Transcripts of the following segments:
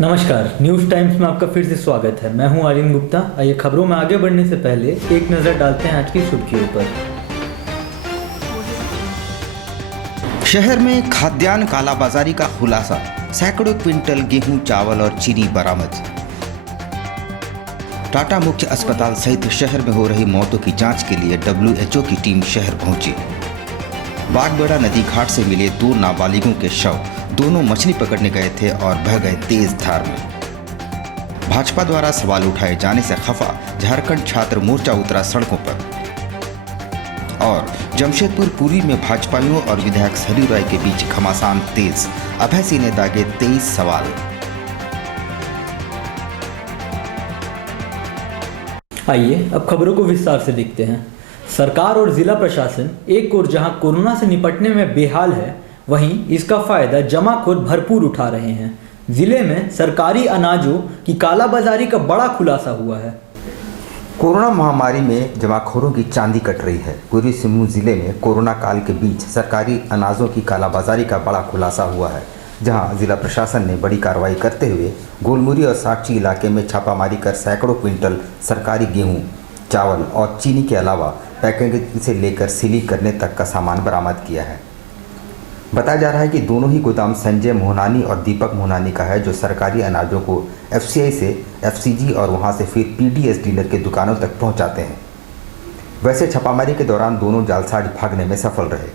नमस्कार, news times में आपका फिर से स्वागत है। मैं हूं आर्यन गुप्ता। आइए खबरों में आगे बढ़ने से पहले एक नज़र डालते हैं आज की सुर्खियों पर। शहर में खाद्यान्न कालाबाजारी का खुलासा, सैकड़ों क्विंटल गेहूं, चावल और चीनी बरामद। टाटा मुख्य अस्पताल सहित शहर में हो रही मौतों की जांच के लिए WHO की टीम शहर पहुंची। बागबेड़ा नदी घाट से मिले 2 नाबालिगों के शव, दोनों मछली पकड़ने गए थे और बह गए तेज धार में। भाजपा द्वारा सवाल उठाए जाने से खफा झारखंड छात्र मोर्चा उतरा सड़कों पर। और जमशेदपुर पूरी में भाजपाइयों और विधायक सरयू राय के बीच घमासान तेज, अभय सिंह ने दागे 23 सवाल। आइए अब खबरों को विस्तार से देखते हैं। सरकार और जिला प्रशासन एक ओर जहां कोरोना से निपटने में बेहाल है, वहीं इसका फायदा जमाखोर भरपूर उठा रहे हैं। जिले में सरकारी अनाजों की कालाबाजारी का बड़ा खुलासा हुआ है। कोरोना महामारी में जमाखोरों की चांदी कट रही है। पूर्वी सिंहभूम जिले में कोरोना काल के बीच सरकारी अनाजों की कालाबाजारी का बड़ा खुलासा हुआ है, जहां जिला प्रशासन ने बड़ी कार्रवाई करते हुए गोलमुरी और साक्षी इलाके में छापामारी कर सैकड़ों क्विंटल सरकारी गेहूं, चावल और चीनी के अलावा पैकेजिंग से लेकर सीलिंग करने तक का सामान बरामद किया है। बताया जा रहा है कि दोनों ही गोदाम संजय मोहनानी और दीपक मोहनानी का है, जो सरकारी अनाजों को FCI से FCG और वहां से फिर PDS डीलर के दुकानों तक पहुंचाते हैं। वैसे छापामारी के दौरान दोनों जालसाज भागने में सफल रहे।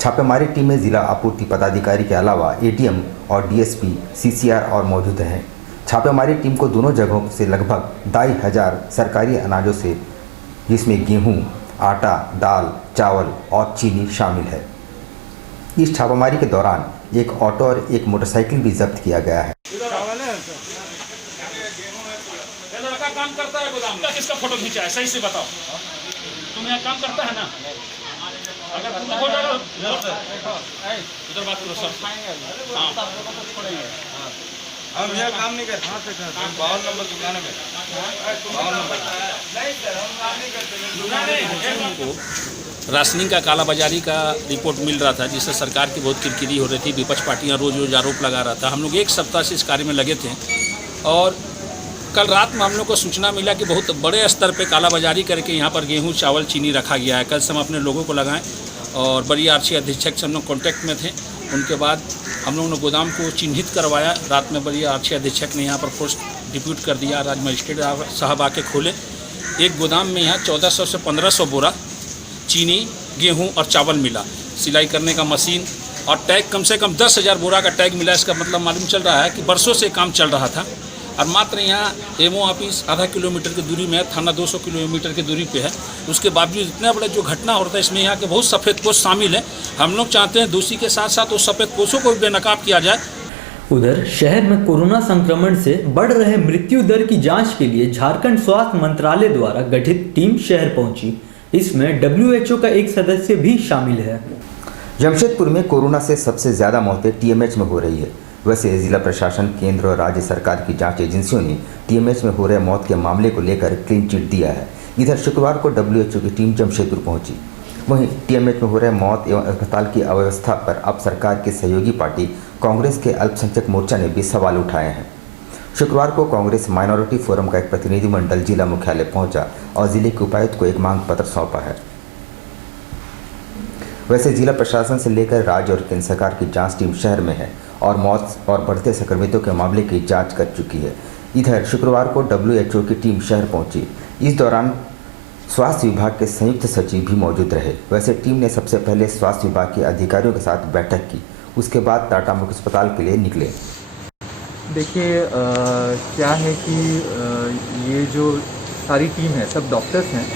छापेमारी टीम में जिला आपूर्ति पदाधिकारी के अलावा ADM और DSP CCR और मौजूद हैं। छापेमारी टीम को दोनों जगहों से लगभग 2,500 सरकारी अनाजों से, जिसमें गेहूँ, आटा, दाल, चावल और चीनी शामिल है। इस छापामारी के दौरान एक ऑटो और एक मोटरसाइकिल भी जब्त किया गया है। लड़का काम करता है गोदाम में, किसका फोटो खींचा है? सही से बताओ। तुम यहाँ काम करता है ना? अगर तुम हो जाओ उधर बात करो सब। हम यहाँ काम नहीं करते। 52 नंबर दुकान में 52 नंबर राशनिंग का कालाबाजारी का रिपोर्ट मिल रहा था, जिससे सरकार की बहुत किरकिरी हो रही थी। विपक्ष पार्टियां रोज आरोप लगा रहा था। हम लोग एक सप्ताह से इस कार्य में लगे थे और कल रात में हम लोग को सूचना मिला कि बहुत बड़े स्तर पे कालाबाजारी करके यहाँ पर गेहूं, चावल, चीनी रखा गया है। कल से हम अपने लोगों को लगाएं और बड़ी आरक्षी अधीक्षक से हम लोग कॉन्टैक्ट में थे। उनके बाद हम लोगों ने गोदाम को चिन्हित करवाया। रात में बड़ी आरक्षी अधीक्षक ने यहाँ पर फोर्स डिप्यूट कर दिया। आज मजिस्ट्रेट साहब आके खोले। एक गोदाम में यहाँ 1400 से 1500 बोरा चीनी, गेहूं और चावल मिला। सिलाई करने का मशीन और टैग कम से कम 10,000 बोरा का टैग मिला। इसका मतलब मालूम चल रहा है कि बरसों से काम चल रहा था। और मात्र यहाँ MO ऑफिस आधा किलोमीटर की दूरी में है, थाना 200 किलोमीटर की दूरी पे है। उसके बावजूद इतना बड़ा जो घटना होता है, इसमें यहाँ के बहुत सफ़ेदपोश शामिल है। हम लोग चाहते हैं दोषी के साथ साथ उस सफ़ेदपोशों को भी बेनकाब किया जाए। उधर शहर में कोरोना संक्रमण से बढ़ रहे मृत्यु दर की जांच के लिए झारखंड स्वास्थ्य मंत्रालय द्वारा गठित टीम शहर पहुंची। इसमें WHO का एक सदस्य भी शामिल है। जमशेदपुर में कोरोना से सबसे ज़्यादा मौतें TMH में हो रही है। वैसे जिला प्रशासन, केंद्र और राज्य सरकार की जांच एजेंसियों ने TMH में हो रहे मौत के मामले को लेकर क्लीन चिट दिया है। इधर शुक्रवार को WHO की टीम जमशेदपुर पहुंची। वहीं TMH में हो रहे मौत एवं अस्पताल की अव्यवस्था पर अब सरकार की सहयोगी पार्टी कांग्रेस के अल्पसंख्यक मोर्चा ने भी सवाल उठाए हैं। शुक्रवार को कांग्रेस माइनॉरिटी फोरम का एक प्रतिनिधिमंडल जिला मुख्यालय पहुंचा और जिले के उपायुक्त को एक मांग पत्र सौंपा है। वैसे जिला प्रशासन से लेकर राज्य और केंद्र सरकार की जांच टीम शहर में है और मौत और बढ़ते संक्रमितों के मामले की जांच कर चुकी है। इधर शुक्रवार को WHO की टीम शहर पहुंची। इस दौरान स्वास्थ्य विभाग के संयुक्त सचिव भी मौजूद रहे। वैसे टीम ने सबसे पहले स्वास्थ्य विभाग के अधिकारियों के साथ बैठक की। उसके बाद टाटा मुख्य अस्पताल के लिए निकले। देखिए क्या है कि ये जो सारी टीम है, सब डॉक्टर्स हैं,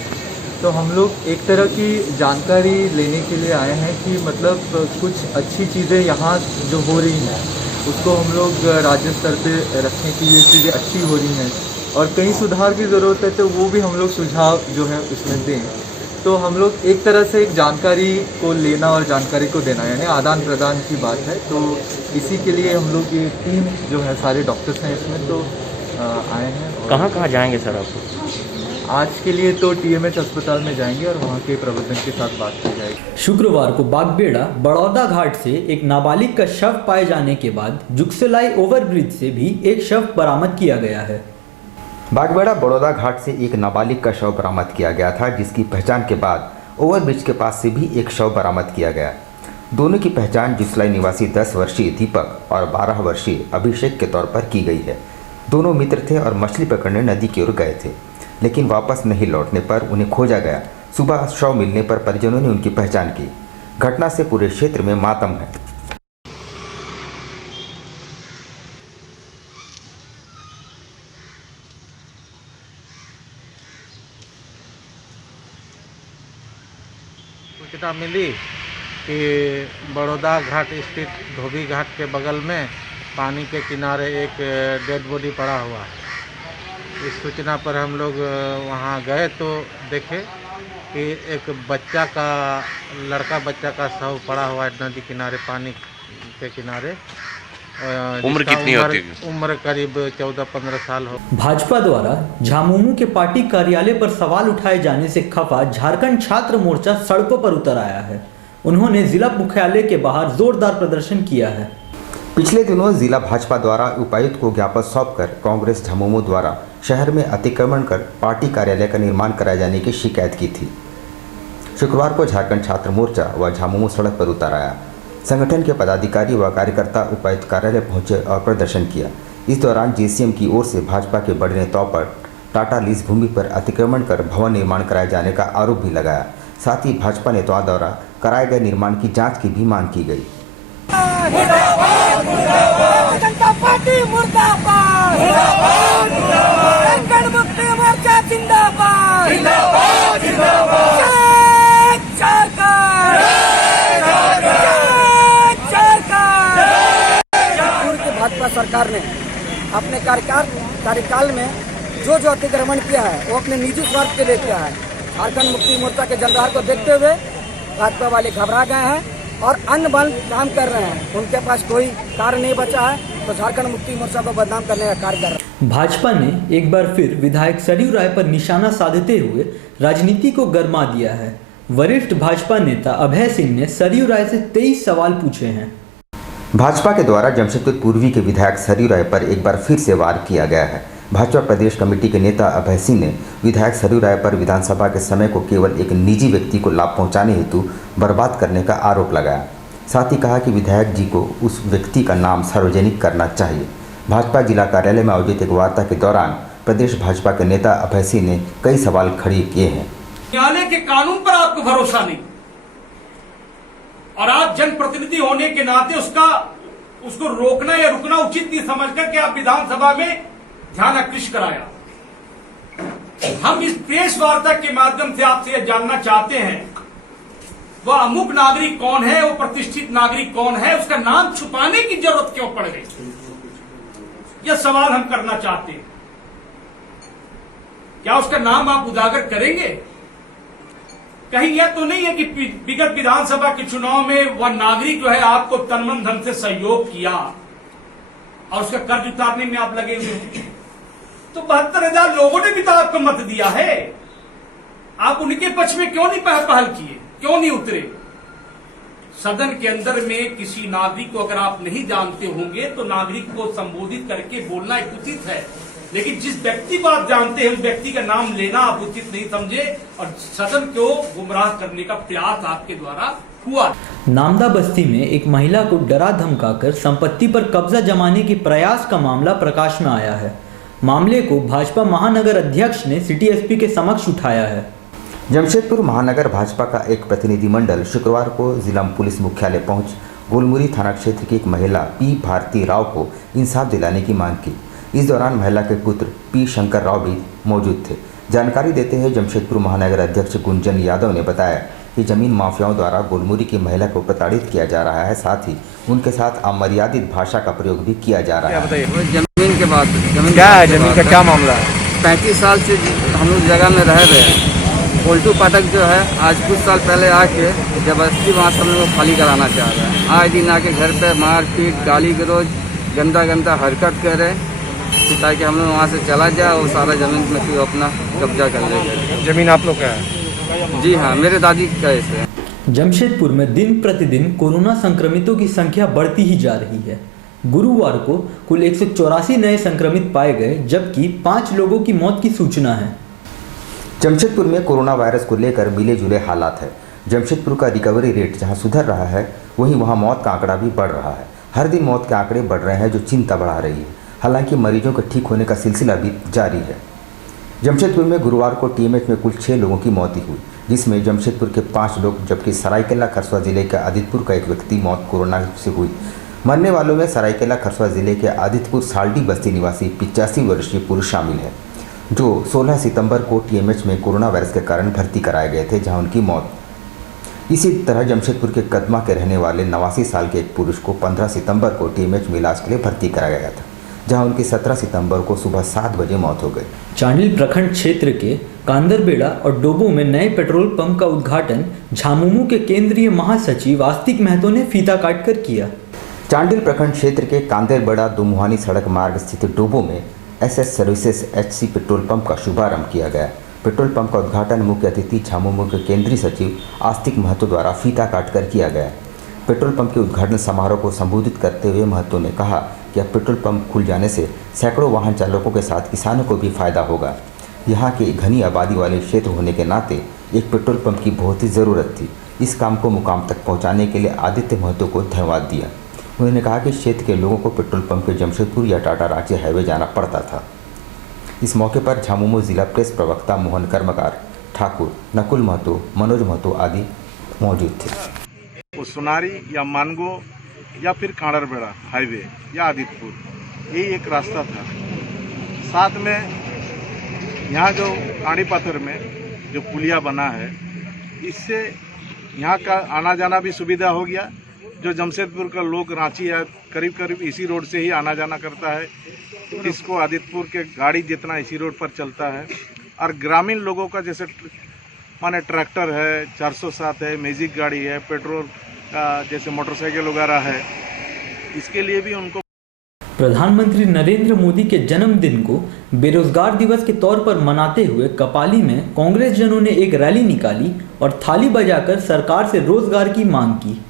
तो हम लोग एक तरह की जानकारी लेने के लिए आए हैं कि मतलब कुछ अच्छी चीज़ें यहाँ जो हो रही हैं उसको हम लोग राज्य स्तर पे रखने की, ये चीज़ें अच्छी हो रही हैं और कहीं सुधार की ज़रूरत है तो वो भी हम लोग सुझाव जो है उसमें दें। तो हम लोग एक तरह से एक जानकारी को लेना और जानकारी को देना, यानी आदान प्रदान की बात है। तो इसी के लिए हम लोग ये टीम जो है, सारे डॉक्टर्स हैं इसमें, तो आए हैं। कहाँ जाएंगे सर आप? आज के लिए तो TMH अस्पताल में जाएंगे और वहाँ के प्रबंधन के साथ बात की जाएगी। शुक्रवार को बागबेड़ा बड़ौदा घाट से एक नाबालिग का शव पाए जाने के बाद जुगसलाई ओवरब्रिज से भी एक शव बरामद किया गया है। बागबेड़ा बड़ौदा घाट से एक नाबालिग का शव बरामद किया गया था, जिसकी पहचान के बाद ओवरब्रिज के पास से भी एक शव बरामद किया गया। दोनों की पहचान जुगसलाई निवासी 10 वर्षीय दीपक और 12 वर्षीय अभिषेक के तौर पर की गई है। दोनों मित्र थे और मछली पकड़ने नदी की ओर गए थे, लेकिन वापस नहीं लौटने पर उन्हें खोजा गया। सुबह शव मिलने पर परिजनों ने उनकी पहचान की। घटना से पूरे क्षेत्र में मातम है। सूचना मिली कि बड़ौदा घाट स्थित धोबी घाट के बगल में पानी के किनारे एक डेड बॉडी पड़ा हुआ है। इस सूचना पर हम लोग वहाँ गए तो देखे कि एक लड़का बच्चा का शव पड़ा हुआ है नदी किनारे, पानी के किनारे। उम्र कितनी होती है? उम्र करीब 14-15 साल हो। भाजपा द्वारा झामुमो के पार्टी कार्यालय पर सवाल उठाए जाने से खफा झारखंड छात्र मोर्चा सड़कों पर उतर आया है। उन्होंने जिला मुख्यालय के बाहर जोरदार प्रदर्शन किया है। पिछले दिनों जिला भाजपा द्वारा उपायुक्त को ज्ञापन सौंपकर कांग्रेस झामुमो द्वारा शहर में अतिक्रमण कर पार्टी कार्यालय का निर्माण कराए जाने की शिकायत की थी। शुक्रवार को झारखंड छात्र मोर्चा व झामुमो सड़क पर उतर आया। संगठन के पदाधिकारी व कार्यकर्ता उपायुक्त कार्यालय पहुंचे और प्रदर्शन किया। इस दौरान JCM की ओर से भाजपा के बड़े नेताओं पर टाटा लीज भूमि पर अतिक्रमण कर भवन निर्माण कराए जाने का आरोप भी लगाया। साथ ही भाजपा नेताओं द्वारा कराए गए निर्माण की जाँच की भी मांग की गई। जनता पार्टी मुर्दाबाद, झारखंड मुक्ति मोर्चा जिंदाबाद, जिंदाबाद, जिंदाबाद। भाजपा सरकार ने अपने कार्यकाल में जो अतिक्रमण किया है वो अपने निजी स्वार्थ के लिए किया है। झारखंड मुक्ति मोर्चा के जनता को देखते हुए भाजपा वाले घबरा गए हैं और अन्य बल काम कर रहे हैं। उनके पास कोई कार्य नहीं बचा है तो झारखंड मुक्ति मोर्चा को बदनाम करने का कार्य कर रहे हैं। भाजपा ने एक बार फिर विधायक सरयू राय पर निशाना साधते हुए राजनीति को गरमा दिया है। वरिष्ठ भाजपा नेता अभय सिंह ने सरयू राय से 23 सवाल पूछे हैं। भाजपा के द्वारा जमशेदपुर पूर्वी के विधायक सरयू राय पर एक बार फिर से वार किया गया है। भाजपा प्रदेश कमेटी के नेता अभय सिंह ने विधायक सरयू राय पर विधानसभा के समय को केवल एक निजी व्यक्ति को लाभ पहुंचाने हेतु बर्बाद करने का आरोप लगाया। साथ ही कहा कि विधायक जी को उस व्यक्ति का नाम सार्वजनिक करना चाहिए। भाजपा जिला कार्यालय में आयोजित एक वार्ता के दौरान प्रदेश भाजपा के नेता अभय सिंह ने कई सवाल खड़े किए हैं। न्यायालय के कानून पर आपको भरोसा नहीं और आप जनप्रतिनिधि होने के नाते उसको रोकना या रुकना उचित नहीं समझ करके आप विधानसभा में ध्यान आकृष्ट कराया। हम इस प्रेस वार्ता के माध्यम से आपसे यह जानना चाहते हैं वह अमुक नागरिक कौन है, वो प्रतिष्ठित नागरिक कौन है, उसका नाम छुपाने की जरूरत क्यों पड़ गई, यह सवाल हम करना चाहते हैं। क्या उसका नाम आप उजागर करेंगे? कहीं यह तो नहीं है कि विगत विधानसभा के चुनाव में वह नागरिक जो है आपको तनमन धन से सहयोग किया और उसका कर्ज उतारने में आप लगे हुए हैं। तो 72,000 लोगों ने भी तो आपको मत दिया है। आप उनके पक्ष में क्यों नहीं पहल किए, क्यों नहीं उतरे? सदन के अंदर में किसी नागरिक को अगर आप नहीं जानते होंगे तो नागरिक को संबोधित करके बोलना एक उचित है, लेकिन जिस व्यक्ति को आप जानते हैं उस व्यक्ति का नाम लेना आप उचित नहीं समझे और सदन को गुमराह करने का प्रयास आपके द्वारा हुआ। नामदा बस्ती में एक महिला को डरा धमकाकर संपत्ति पर कब्जा जमाने के प्रयास का मामला प्रकाश में आया है। मामले को भाजपा महानगर अध्यक्ष ने सिटी एसपी के समक्ष उठाया है। जमशेदपुर महानगर भाजपा का एक प्रतिनिधिमंडल शुक्रवार को जिला पुलिस मुख्यालय पहुंच गोलमुरी थाना क्षेत्र की एक महिला पी भारती राव को इंसाफ दिलाने की मांग की। इस दौरान महिला के पुत्र पी शंकर राव भी मौजूद थे। जानकारी देते हुए जमशेदपुर महानगर अध्यक्ष गुंजन यादव ने बताया कि जमीन माफियाओं द्वारा गोलमुरी की महिला को प्रताड़ित किया जा रहा है, साथ ही उनके साथ अमर्यादित भाषा का प्रयोग भी किया जा रहा है। जमीन के बाद क्या है, जमीन का क्या मामला है? 35 साल से हम लोग जगह में रह रहे हैं। पोल्टू पाठक जो है आज कुछ साल पहले आके जबरदस्ती वहाँ सब लोग खाली कराना चाह रहे हैं। आए दिन आके घर पे मार पीट गाली गलौज गंदा हरकत कर रहे हैं। थी ताकि हम लोग वहाँ से चला जाए और सारा ज़मीन में फिर अपना कब्जा कर लेगा। जमीन आप लोग का है? जी हाँ, मेरे दादी का है। जमशेदपुर में दिन प्रतिदिन कोरोना संक्रमितों की संख्या बढ़ती ही जा रही है। गुरुवार को कुल 184 नए संक्रमित पाए गए, जबकि 5 लोगों की मौत की सूचना है। जमशेदपुर में कोरोना वायरस को लेकर मिले जुले हालात है। जमशेदपुर का रिकवरी रेट जहां सुधर रहा है, वहीं वहां मौत का आंकड़ा भी बढ़ रहा है। हर दिन मौत के आंकड़े बढ़ रहे हैं, जो चिंता बढ़ा रही है। हालांकि मरीजों के ठीक होने का सिलसिला भी जारी है। जमशेदपुर में गुरुवार को टीएमएच में कुल 6 लोगों की मौत हुई, जिसमें जमशेदपुर के 5 लोग, जबकि सरायकेला खरसुआ जिले के आदित्यपुर का एक व्यक्ति मौत कोरोना से हुई। मरने वालों में सरायकेला खरसुआ जिले के आदित्यपुर साल्डी बस्ती निवासी 85 वर्षीय पुरुष शामिल है, जो 16 सितंबर को टीएमएच में कोरोना वायरस के कारण भर्ती कराए गए थे, जहां उनकी मौत। इसी तरह जमशेदपुर के कदमा के रहने वाले 89 साल के एक पुरुष को 15 सितंबर को टीएमएच में इलाज के लिए भर्ती कराया गया था, जहां उनकी 17 सितंबर को सुबह 7 बजे मौत हो गई। चांडिल प्रखंड क्षेत्र के कांदरबेड़ा और डोबो में नए पेट्रोल पंप का उद्घाटन झामुमो के केंद्रीय महासचिव आस्तिक महतो ने फीता काटकर किया। चांडिल प्रखंड क्षेत्र के कांदेरबड़ा दुमुहानी सड़क मार्ग स्थित डोबो में SS services HC petrol pump का शुभारंभ किया गया। पेट्रोल पंप का उद्घाटन मुख्य अतिथि झामुमो के केंद्रीय सचिव आस्तिक महतो द्वारा फीता काटकर किया गया। पेट्रोल पंप के उद्घाटन समारोह को संबोधित करते हुए महतो ने कहा कि अब पेट्रोल पंप खुल जाने से सैकड़ों वाहन चालकों के साथ किसानों को भी फायदा होगा। यहाँ के घनी आबादी वाले क्षेत्र होने के नाते एक पेट्रोल पंप की बहुत ही ज़रूरत थी। इस काम को मुकाम तक पहुँचाने के लिए आदित्य महतो को धन्यवाद दिया। उन्होंने कहा कि क्षेत्र के लोगों को पेट्रोल पंप के जमशेदपुर या टाटा रांची हाईवे जाना पड़ता था। इस मौके पर झामुमो जिला प्रेस प्रवक्ता मोहन कर्मकार, ठाकुर, नकुल महतो, मनोज महतो आदि मौजूद थे। वो सोनारी या मानगो या फिर कांडरबेड़ा हाईवे या आदित्यपुर, यही एक रास्ता था। साथ में यहाँ जो कांडी पाथर में जो पुलिया बना है, इससे यहाँ का आना जाना भी सुविधा हो गया। जो जमशेदपुर का लोग रांची है करीब करीब इसी रोड से ही आना जाना करता है। इसको आदित्यपुर के गाड़ी जितना इसी रोड पर चलता है। और ग्रामीण लोगों का जैसे माने ट्रैक्टर है, 407 है, मैजिक गाड़ी है, पेट्रोल का जैसे मोटरसाइकिल वगैरह है, इसके लिए भी उनको। प्रधानमंत्री नरेंद्र मोदी के जन्मदिन को बेरोजगार दिवस के तौर पर मनाते हुए कपाली में कांग्रेस जनों ने एक रैली निकाली और थाली बजाकर सरकार से रोजगार की मांग की।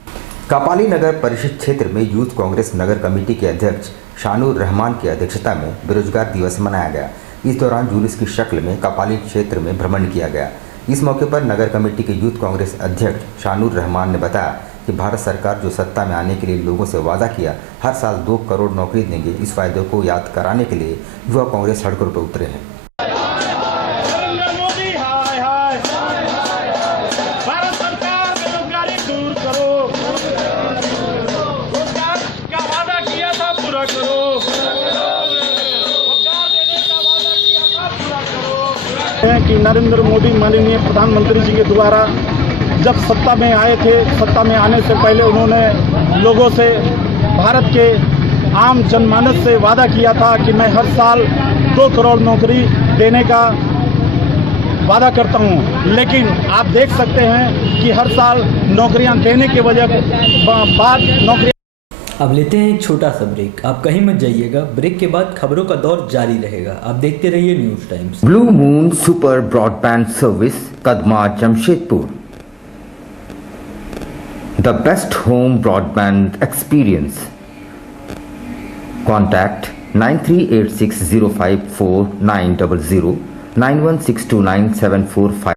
कपाली नगर परिषद क्षेत्र में यूथ कांग्रेस नगर कमेटी के अध्यक्ष शानूर रहमान की अध्यक्षता में बेरोजगार दिवस मनाया गया। इस दौरान जुलूस की शक्ल में कपाली क्षेत्र में भ्रमण किया गया। इस मौके पर नगर कमेटी के यूथ कांग्रेस अध्यक्ष शानूर रहमान ने बताया कि भारत सरकार जो सत्ता में आने के लिए लोगों से वादा किया, हर साल 2 करोड़ नौकरी देंगे, इस वायदे को याद कराने के लिए युवा कांग्रेस सड़कों पर उतरे हैं। कि नरेंद्र मोदी माननीय प्रधानमंत्री जी के द्वारा जब सत्ता में आए थे, सत्ता में आने से पहले उन्होंने लोगों से, भारत के आम जनमानस से वादा किया था कि मैं हर साल 2 करोड़ नौकरी देने का वादा करता हूं। लेकिन आप देख सकते हैं कि हर साल नौकरियां देने के वजह बाद नौकरियां। अब लेते हैं एक छोटा सा ब्रेक। आप कहीं मत जाइएगा, ब्रेक के बाद खबरों का दौर जारी रहेगा। आप देखते रहिए news times. Blue moon super broadband service, Kadma, Jamshedpur. The best home broadband experience. Contact 9386054900 91629745।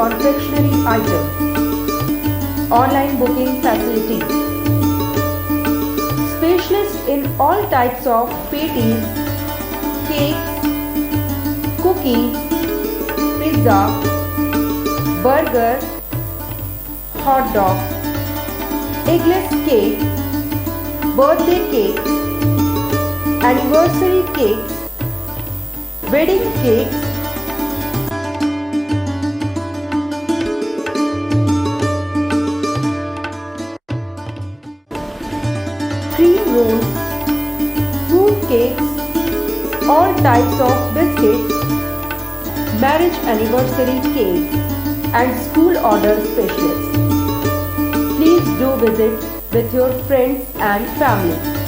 confectionery items. Online booking facilities. Specialist in all types of patties, cakes, cookies, pizza, burger, hot dog, eggless cake, birthday cake, anniversary cakes, wedding cakes, cream rolls, fruit cakes, all types of biscuits, marriage anniversary cakes, and school order specialists. Please do visit with your friends and family.